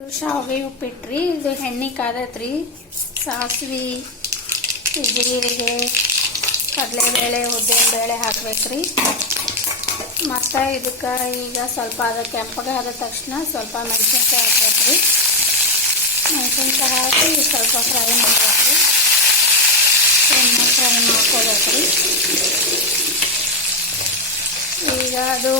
ಶಾವಿಗೆ ಉಪ್ಪಿಟ್ರಿ. ಇದು ಎಣ್ಣೆ ಕಾದೈತ್ರಿ. ಸಾಸಿವೆ, ಜೀರಿಗೆ, ಕಡಲೆಬೇಳೆ, ಉದ್ದಿನಬೇಳೆ ಹಾಕ್ಬೇಕ್ರಿ. ಮತ್ತು ಇದಕ್ಕೆ ಈಗ ಸ್ವಲ್ಪ ಅದು ಕೆಂಪಗಾದ ತಕ್ಷಣ ಸ್ವಲ್ಪ ಮೆಣಸಿನ್ಕಾಯಿ ಹಾಕ್ಬೇಕ್ರಿ. ಮೆಣಸಿನ್ಕಾಯಿ ಹಾಕಿ ಸ್ವಲ್ಪ ಫ್ರೈ ಮಾಡ್ಬೇಕ್ರಿ. ಫ್ರೈ ಮಾಡ್ಕೋಬೇಕ್ರಿ. ಈಗ ಅದು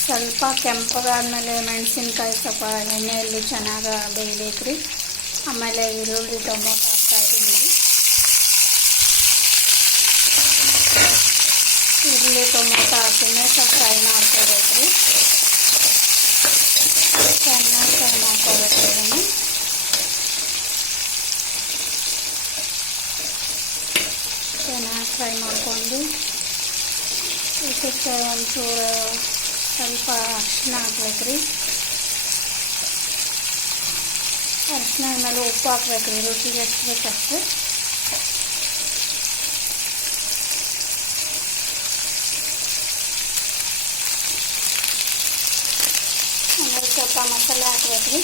ಸ್ವಲ್ಪ ಕೆಂಪಗಾದ್ಮೇಲೆ ಮೆಣಸಿನ್ಕಾಯಿ ಸ್ವಲ್ಪ ಎಣ್ಣೆಯಲ್ಲಿ ಚೆನ್ನಾಗಿ ಬೇಯಬೇಕ್ರಿ. ಆಮೇಲೆ ಈರುಳ್ಳಿ ಟೊಮೊಟೊ ಹಾಕ್ತಾಯಿದ್ದೀನಿ. ಈರುಳ್ಳಿ ಟೊಮೊಟೊ ಹಾಕಿದ್ಮೇಲೆ ಸ್ವಲ್ಪ ಫ್ರೈ ಮಾಡ್ಕೋಬೇಕ್ರಿ. ಚೆನ್ನಾಗಿ ಫ್ರೈ ಮಾಡ್ಕೋಬೇಕು. ಇದನ್ನು ಚೆನ್ನಾಗಿ ಫ್ರೈ ಮಾಡಿಕೊಂಡು ಇದಕ್ಕೆ ಒಂಚೂರು ಸ್ವಲ್ಪ ಅರಿಶಿನ ಹಾಕ್ಬೇಕ್ರಿ. ಅರಿಶಿನ ಆಮೇಲೆ ಉಪ್ಪು ಹಾಕ್ಬೇಕ್ರಿ. ರುಚಿಗೆ ಹಚ್ಬೇಕಷ್ಟು. ಆಮೇಲೆ ಸ್ವಲ್ಪ ಮಸಾಲೆ ಹಾಕ್ಬೇಕ್ರಿ.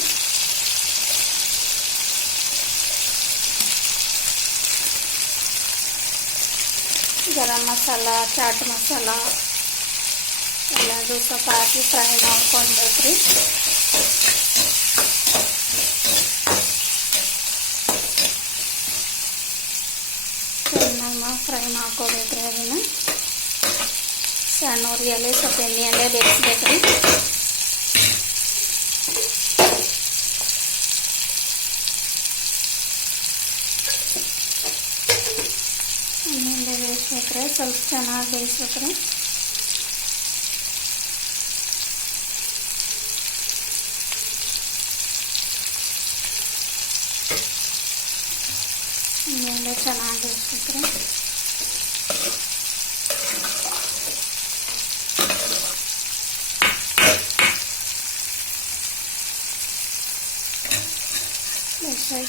ಗರಂ ಮಸಾಲ, ಚಾಟ್ ಮಸಾಲ ಎಲ್ಲದು ಸ್ವಲ್ಪ ಹಾಕಿ ಫ್ರೈ ಮಾಡ್ಕೊಳ್ಬೇಕ್ರಿ. ಚೆನ್ನಾಗಿ ಫ್ರೈ ಮಾಡ್ಕೋಬೇಕ್ರಿ. ಅದನ್ನು ಸಣ್ಣ ಉರಿಯಲ್ಲಿ ಸ್ವಲ್ಪ ಎಣ್ಣೆಯಲ್ಲೇ ಬೇಯಿಸ್ಬೇಕ್ರಿ. ಎಣ್ಣೆಯಲ್ಲೇ ಬೇಯಿಸ್ಬೇಕ್ರಿ. ಸ್ವಲ್ಪ ಚೆನ್ನಾಗಿ ಬೇಯಿಸ್ಬೇಕ್ರಿ. ಎಣ್ಣೆಯಲ್ಲೇ ಚೆನ್ನಾಗಿ ಬೇಯಿಸ್ಬೇಕ್ರಿ.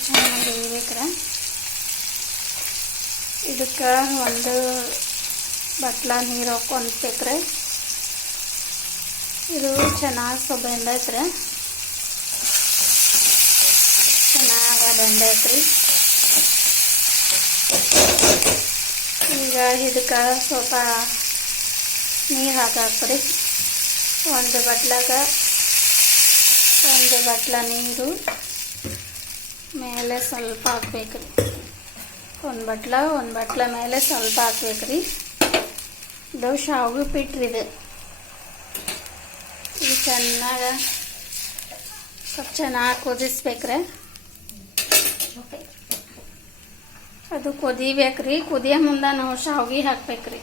ಚೆನ್ನಾಗಿ ಬೇಯಬೇಕ್ರಿ. ಇದಕ್ಕೆ ಒಂದು ಬಟ್ಲ ನೀರು ಹಾಕ್ಕೊಂಡ್ಬೇಕ್ರಿ. ಇದು ಚೆನ್ನಾಗಿ ಸ್ವಲ್ಪ ಬೆಂದೈತ್ರಿ. ಚೆನ್ನಾಗಿ ಬೆಂದೈತ್ರಿ. ಈಗ ಇದಕ್ಕೆ ಸ್ವಲ್ಪ ನೀರು ಹಾಕಾಕ್ರಿ. ಒಂದು ಬಟ್ಲ ನೀರು ಮೇಲೆ ಸ್ವಲ್ಪ ಹಾಕ್ಬೇಕ್ರಿ. ಒಂದು ಬಟ್ಲ ಮೇಲೆ ಸ್ವಲ್ಪ ಹಾಕ್ಬೇಕ್ರಿ. ಇದು ಶಾವಿಗೆ ಉಪ್ಪಿಟ್ರಿ. ಇದು ಸ್ವಲ್ಪ ಚೆನ್ನಾಗಿ ಕುದಿಸ್ಬೇಕ್ರಿ. ಅದು ಕುದಿಬೇಕ್ರಿ. ಕುದಿಯೋ ಮುಂದೆ ನಾವು ಶಾವಿಗೆ ಹಾಕ್ಬೇಕ್ರಿ.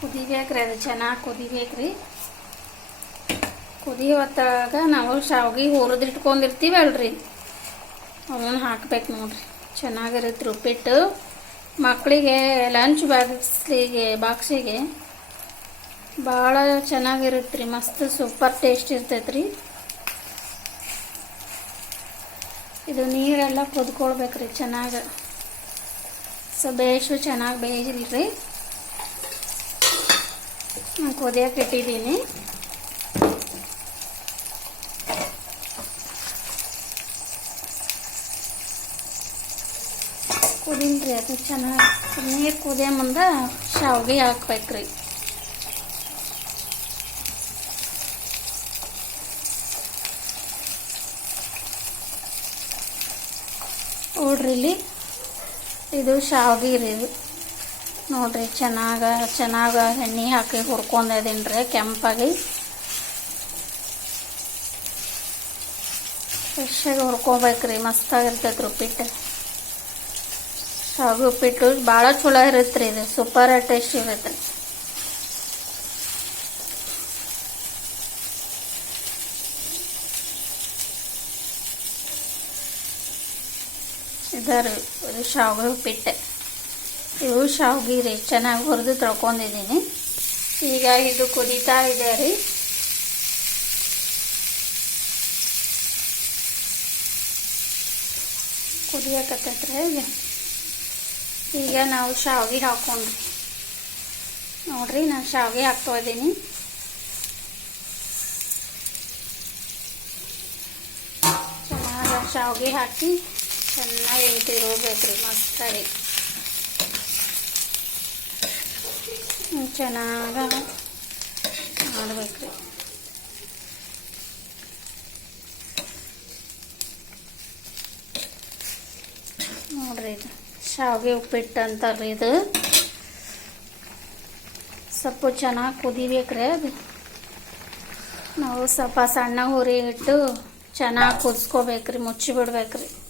ಕುದಿಬೇಕ್ರಿ. ಅದು ಚೆನ್ನಾಗಿ ಕುದಿಬೇಕ್ರಿ. ಕುದಿಯೋ ಹೊತ್ತಾಗ ನಾವು ಶಾವಿಗೆ ಹುರಿದಿಟ್ಕೊಂಡಿರ್ತೀವಲ್ರಿ, ಅವನ್ನ ಹಾಕ್ಬೇಕು ನೋಡ್ರಿ. ಚೆನ್ನಾಗಿರುತ್ತೆ ಉಪ್ಪಿಟ್ಟು. ಮಕ್ಕಳಿಗೆ ಲಂಚ್ ಬಾಕ್ಸಿಗೆ ಭಾಳ ಚೆನ್ನಾಗಿರುತ್ತೆ ರೀ. ಮಸ್ತ್ ಸೂಪರ್ ಟೇಸ್ಟ್ ಇರ್ತೈತ್ರಿ. ಇದು ನೀರೆಲ್ಲ ಕುದ್ಕೊಳ್ಬೇಕ್ರಿ ಚೆನ್ನಾಗಿ. ಬೇಯಿಸು ಚೆನ್ನಾಗಿ ಬೇಯಿಲ್ರಿ. ನಾನು ಕುದಿಯಕ್ಕೆ ಇಟ್ಟಿದ್ದೀನಿ. ಕುದಿಲ್ರಿ. ಅದು ಚೆನ್ನಾಗಿ ನೀರು ಕುದಿಯೋ ಮುಂದೆ ಶಾವಿಗೆ ಹಾಕ್ಬೇಕ್ರಿ. ನೋಡ್ರಿ ಇಲ್ಲಿ ಇದು ಶಾವಿಗೆ ರೀ. ಇದು ನೋಡ್ರಿ ಚೆನ್ನಾಗ ಎಣ್ಣೆ ಹಾಕಿ ಹುರ್ಕೊಂಡಿದ್ದೀನಿ ಕೆಂಪಾಗಿ. ಫ್ರೆಶ್ಶಾಗಿ ಹುರ್ಕೋಬೇಕ್ರಿ. ಮಸ್ತಾಗಿರ್ತೈತೆ ಉಪ್ಪಿಟ್ಟು. ಶಾವಿಗೆ ಉಪ್ಪಿಟ್ಟು ಭಾಳ ಚಲೋ ಇರುತ್ತೆ ರೀ. ಇದು ಸೂಪರ್ ಟೇಸ್ಟ್ ಇರುತ್ತೆ. ಇದು ಶಾವಿಗೆ ಉಪ್ಪಿಟ್ಟು. ಇವು ಶಾವಿಗೆ ರೀ. ಚೆನ್ನಾಗಿ ಹುರಿದು ತೊಳ್ಕೊಂಡಿದ್ದೀನಿ. ಈಗ ಇದು ಕುದೀತಾ ಇದೆ ರೀ. ಕುದಿಯಕತ್ತೈತ್ರಿ. ಈಗ ನಾವು ಶಾವಿಗೆ ಹಾಕೊಂಡ್ರಿ. ನೋಡ್ರಿ ನಾನು ಶಾವಿಗೆ ಹಾಕ್ತಾ ಇದ್ದೀನಿ. ಚೆನ್ನಾಗಿ ಶಾವಿಗೆ ಹಾಕಿ ಚೆನ್ನಾಗಿ ತಿರುಗಬೇಕ್ರಿ ಮಸ್ತಾಗಿ. ಚೆನ್ನಾಗಿ ಮಾಡಬೇಕ್ರಿ. ನೋಡ್ರಿ ಇದು ಶಾವಿಗೆ ಉಪ್ಪಿಟ್ಟು ಅಂತಾರ್ರಿ ಇದು. ಸ್ವಲ್ಪ ಚೆನ್ನಾಗಿ ಕುದಿಬೇಕ್ರಿ ಅದು. ನಾವು ಸ್ವಲ್ಪ ಸಣ್ಣ ಉರಿ ಇಟ್ಟು ಚೆನ್ನಾಗಿ ಕುದಿಸ್ಕೋಬೇಕ್ರಿ, ಮುಚ್ಚಿ ಬಿಡ್ಬೇಕ್ರಿ.